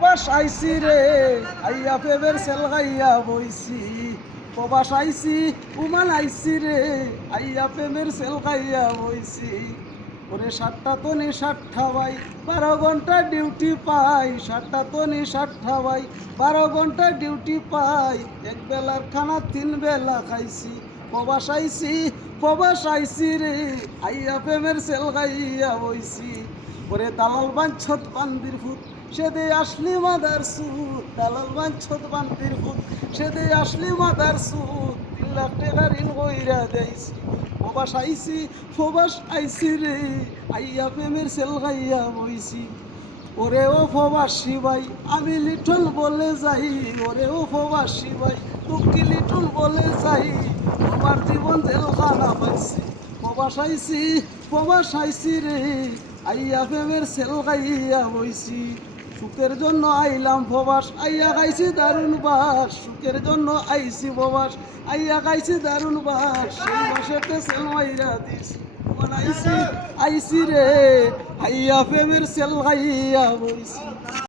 প্রবাস আইসি রে আইয়া ফেবের সেল গাইয়া বইছি। প্রবাস আইসি উমান আইসি রে আইয়া প্রেমের সেল গাইয়া বইছি। ওরে 7টা তনি 7টা ভাই 12 ঘন্টা ডিউটি পাই। 7টা তনি 7টা ভাই 12 ঘন্টা ডিউটি পাই। এক বেলার খানা 3 বেলা খাইছি। প্রবাস আইসি রে আইয়া প্রেমের সেল গাইয়া বইছি। ওরে দালাল বাঞ্ছত বান্দির ফুট সেদে আসলি মাদার সুদ। দালাল বাঞ্ছত বান্দির ফুট সেদে আসলি মাদার সুদ। 3 লাখ টাকা ঋণ কইরা দেইছি। প্রবাস আইসি রে আইয়া প্রেমের সেল গাইয়া বইছি। ওরে ও প্রবাসী ভাই আমি লিটল বলে যাই। ওরে ও প্রবাসী ভাই তুকি লিটল বলে যাই। আমার জীবন জেলখানা পাইছি। প্রবাস আইসি রে আইয়া প্রেমের সেল গাইয়া বইছি। সুখের জন্য আইলাম প্রবাস আইয়া গাইছি দারুণ বাস। সুখের জন্য আইছি প্রবাস আইয়া গাইছি দারুণ বাস। সেই বাসেতে সেল মাইরা দিছি। আইসি রে আইয়া প্রেমের সেল গাইয়া বইছি।